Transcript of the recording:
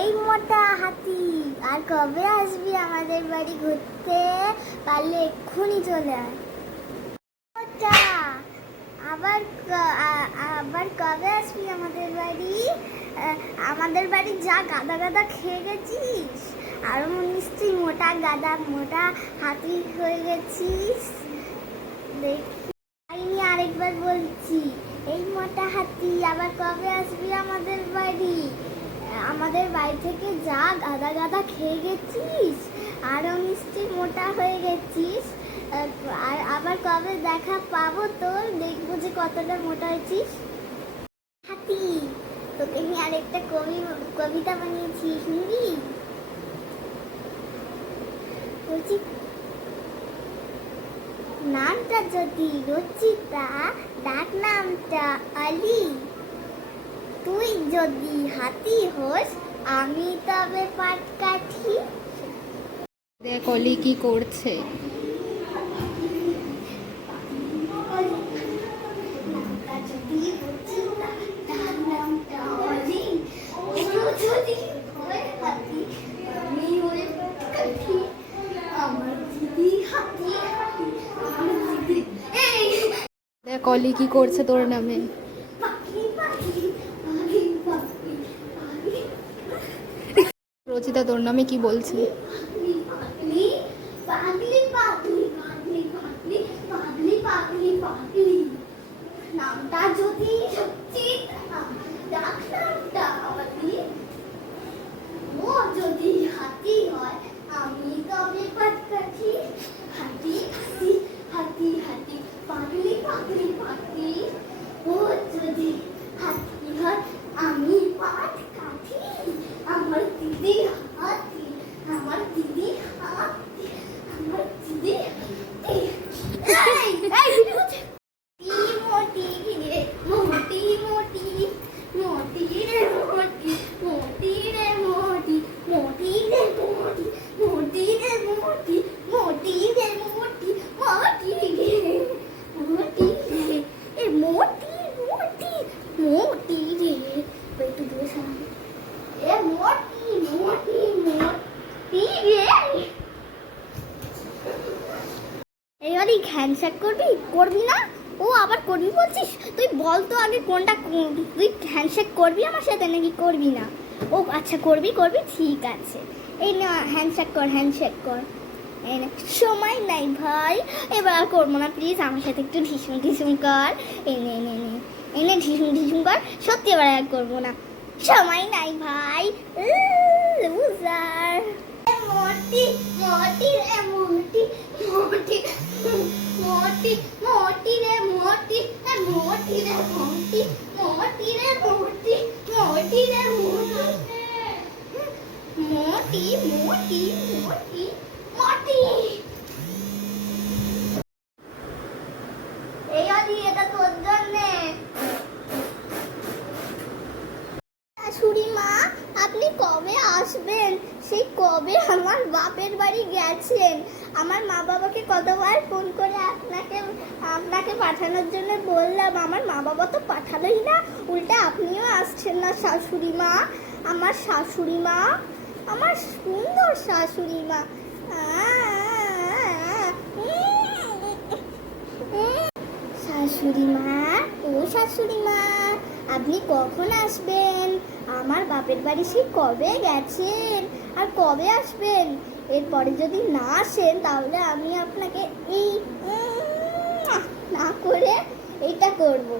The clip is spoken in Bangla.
এই মোটা হাতি আর কবে আসবি আমাদের বাড়ি ঘুরতে? পারলে এক্ষুনি চলে আয়। মোটা আবার আবার কবে আসবি আমাদের বাড়ি? আমাদের বাড়ি যা গাদা গাদা খেয়ে গেছিস, আরো নিশ্চয়ই মোটা গাদা মোটা হাতি হয়ে গেছিস। দেখি আরেকবার বলছি, এই মোটা হাতি আবার কবে আসবি আমাদের বাড়ি? আমাদের বাড়ি থেকে যা গাদা গাদা খেয়ে গেছিস, আরো নিশ্চয়ই মোটা হয়ে গেছিস। আর আবার কবে দেখা পাবো তোর, দেখবো যে কতটা মোটা হয়েছিস। হাতি, তোকে নিয়ে আরেকটা কবিতা বানিয়েছি, শুনবি? বলছি, নামটা যদি রচিতা, ডাক নামটা আলি। তুই যদি হাতি হোস, আমি তবে পাটকাঠি। দেখ অলি কি করছে। দেখ অলি কি করছে তোর নামে। রচিতা তোর নামে কি বলছে? নামটা যদি ও যদি হাতি হয়, আমি তবে পাটকাঠি। হাতি হাতি হাতি হাতি পাগলি পাগলি পাগলি। ও যদি হাতি হয়, আমি পাটকাঠি। আমার দিদি হাতি, আমার দিদি হাতি, আমার দিদি হাতি। মোটি রে মোটি মোটি মোটি রে মোটি মোটি রে মোটি মোটি রে মোটি মোটি রে মোটি মোটি রে মোটি মোটি রে মোটি রে এ মোটি মোটি মোটি রে একটু দূরে সরাবো। এ মোটি মোটি মোটি রে। এবারে হ্যান্ডশেক করবি? করবি না? ও আবার করবি বলছিস? তুই বল তো আগে কোনটা, তুই হ্যান্ডশেক করবি আমার সাথে নাকি করবি না? ও আচ্ছা করবি করবি, ঠিক আছে। এই না হ্যান্ডশেক কর, হ্যান্ডশেক কর। এই না, সময় নাই ভাই, এবার আর করবো না, প্লিজ আমার সাথে একটু ঢিসুম ঢিসুম কর। এনে এনে এনে এনে ঢিসুম ঢিসুম কর, সত্যি এবার আর করবো না, সময় নাই ভাই। লুজার। মোটি মোটি রে মোটি মোটি মোটি মোটি রে মোটি মোটি রে মোটি মোটি রে মোটি মোটি রে মোটি মোটি মোটি মোটি মোটি। এই অলি, এটা তোর জন্যে। শাশুড়ি মা, আপনি কবে আসবেন? সেই কবে আমার বাপের বাড়ি গেছেন। আমার মা বাবাকে কতবার ফোন করে আপনাকে পাঠানোর জন্য বললাম, আমার মা বাবা তো পাঠালোই না, উল্টা আপনিও আসছেন না। শাশুড়ি মা, আমার শাশুড়ি মা, আমার সুন্দর শাশুড়ি মা। শাশুড়ি মা, ও শাশুড়ি মা, আপনি কখন আসবেন? আমার বাপের বাড়ি সেই কবে গেছেন, আর কবে আসবেন? এরপরে যদি না আসেন, তাহলে আমি আপনাকে এই না করে এইটা করব।